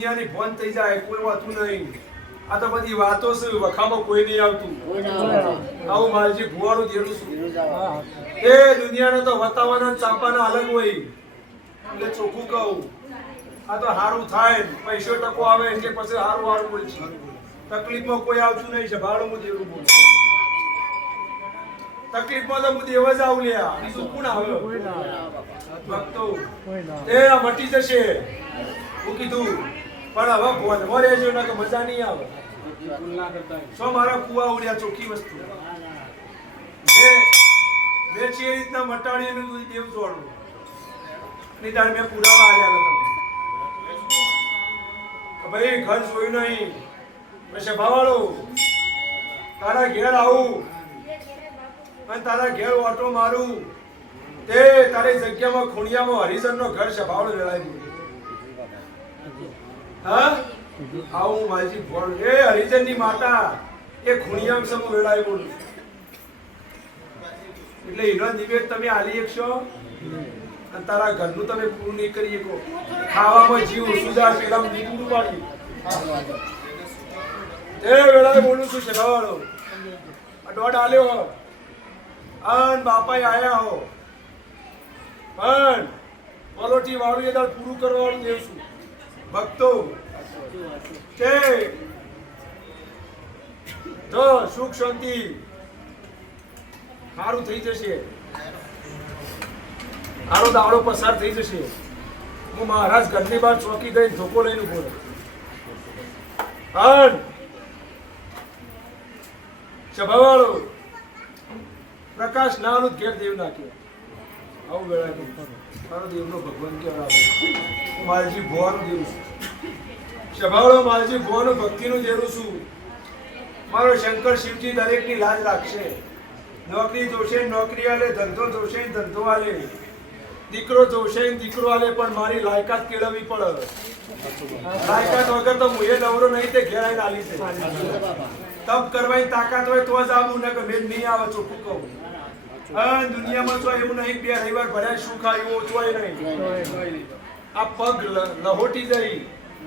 દુનિયાની ફોન થઈ જાય કોઈ વાતું નહીં. આ તો બધી વાતો છે, વખામાં કોઈ નહીં આવતું. આવું માલજી ભુવાનું જેવું છું. એ દુનિયાને તો વતાવવાનો ચાંપાનો અલગ હોય. એટલે ચોખ્ખું કહું, આ તો સારું થાય, પૈસો ટકો આવે એટલે પછી સારું સારું બોલશે. તકલીફમાં કોઈ આવતું નહીં છે. ભાડું હું દેવું બોલું. તકલીફમાં તો હું દેવા જ આવું લ્યા, બીજું કોણ આવે? ભક્તો એ મટી જશે હું કીધું, પણ હવે ભોજમાં રહેજો ને કે મજા નહીં આવે. સો મારા કુવા ઉડ્યા, ચોખ્ખી વસ્તુ. મેં છે એ રીતના મટાડી અને દેવ જોડું નહીં. તારે મેં પુરાવા આવ્યા હતા ભાઈ, ઘર જોયું નહીં. મેં સભાવાળો તારા ઘેર આવું અને તારા ઘેર ઓટો મારું, તે તારી જગ્યામાં ખૂણિયામાં હરિજનનો ઘર સભાવાળો વેળાઈ ગયું. હા આવું માલજી ભોળ એ હરિજનની માતા એ ખૂણિયામ સમૂહ વેળાઈ બોલું. એટલે એનો નિવેદ તમે આલી શકશો અને તારા ઘરનું તમે પૂરું નહીં કરી શકો. ખાવામાં જીવ સુધા પેલા નીકળું પાડ્યું એ વેળાએ બોલું છું સભાવાળો. દોઢ આલ્યો હો અન બાપાએ આયા હો, પણ પલોટી વાળું એ દાળ પૂરું કરવાનું દેવ છું. ભક્તો કે તો સુખ શાંતિ સારું થઈ જશે, સારો દાડો પસાર થઈ જશે. હું મહારાજ ઘરની બહાર ચોકી દઈને ધોકો લઈને ઉભો રહ્યો. સભાવાળો પ્રકાશ નાનું ઘેર દેવ નાખ્યો. આવું વેળા મારો દેવનો ભગવાન કહેવાય. હું માલજી ભુવાનું દેવ છું. સભાવાળો માલજી ભુવાનું ભક્તિનું દેવું છું. મારો શંકર શિવજી દરેકની લાજ રાખશે. નોકરી જોશે નોકરી આલે, ધંધો જોશે ધંધો આલે, દીકરો જોશે દીકરો આલે, પણ મારી લાયકાત કેળવવી પડે. લાયકાત વગર તો હું એ નવરો નહીં, તે ઘેર આવીને આલી છે. તપ કરવાની તાકાત હોય તો જ આવું, ને કે મેં નહીં આવે. ચોખ્ખું કહું, દુનિયામાં તો એવું નહીં બે રવિવાર ભર્યા સુખ આવ્યું ચોય નહીં. આ પગ લહોટી જઈ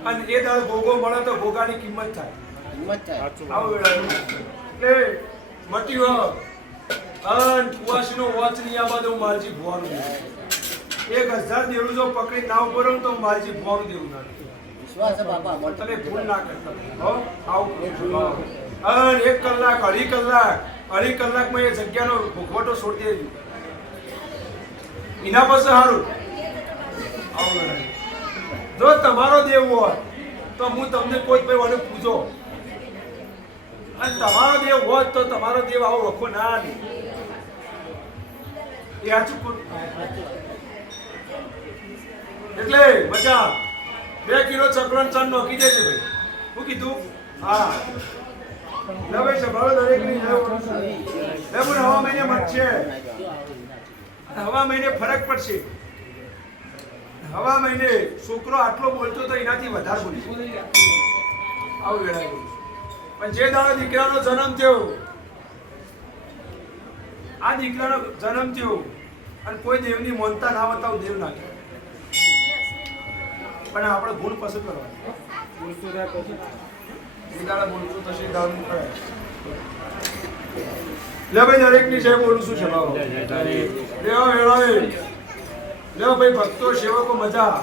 અને એ દાળ ભોગો મળે તો ભોગાની કિંમત થાય. એટલે મટી કુવાસીનો વોચ નહીં આ બધું માલજી ભુવાનું દેવું. 1000 દેવું જો પકડી ના ઉપર તો હું માલજી ભુવાનું દેવું ના તમે ભૂલ ના કરતા. આવું 1 કલાક અઢી કલાકમાં એ જગ્યાનો ભોગવટો છોડી દેજો. એના પાસે સારું જો તમારો દેવ હોય તો હું તમને કોઈ ભાઈ પૂછો, અને તમારો દેવ હોત તો તમારો દેવ આવો વખો ના એ સાચું. એટલે મજા 2 કિલો ચક્રણ ચાંદ નોખી દેજે ભાઈ. શું કીધું? હા ભાઈ સભાઓ દરેકની હવા મહિને મટશે, હવા મહિને ફરક પડશે. હવા મહિને છોકરો આટલો બોલતો તો એનાથી વધારે બોલશે. આવું વેળાએ બોલું. પણ જે દાડો દીકરાનો જન્મ થયો, આ દીકરાનો જન્મ થયો અને કોઈ દેવની મોનતા ના બતાવું દેવ નાખે, પણ આપણે ભૂલ પસંદ કરવાની. બોલતું રહ્યા પછી એ દાડા બોલતું થશે દાડું કરાય. લે ભાઈ દરેકની જય બોલું છું. સભાઓ લેવા વેળાએ લેવા ભાઈ ભક્તો સેવકો મજા.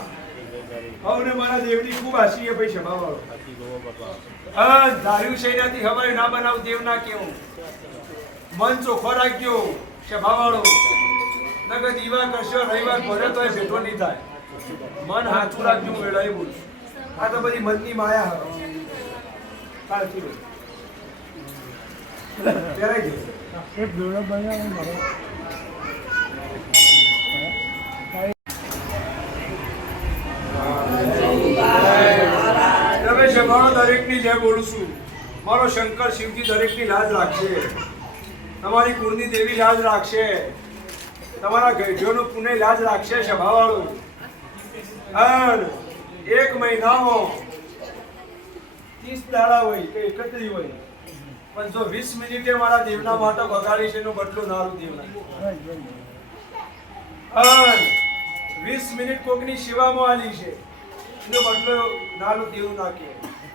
હવે મારા દેવની ખૂબ આશી છે ભાઈ. સભાવાળો ધાર્યું છે એનાથી હવાય ના બનાવ દેવ ના કેવું. મન ચોખ્ખો રાખજો સભાવાળો, નગર દીવા કરશો રવિવાર ભરે તો ભેટો નહીં થાય. મન હાચું રાખજો. હું વેળાએ બોલું. આ તો બધી મનની માયા કાળથી પહેરાઈ ગઈ. દરેકની જય બોલું છું. મારો શંકર શિવજી દરેકની લાજ રાખશે. તમારી કુળની દેવી લાજ રાખશે. તમારા ગઢિયોનું પુણ્ય લાજ રાખશે. સભાવાળું 1 મહિનામાં 30 દાડા હોય કે 31 હોય, પણ જો 20 મિનિટે મારા દેવના માટે બગાડી છે એનો બદલો નારું દેવના. 20 મિનિટ કોકની સેવામાં આલી છે એનો બદલો નાનું દેવું ના કહેવાય.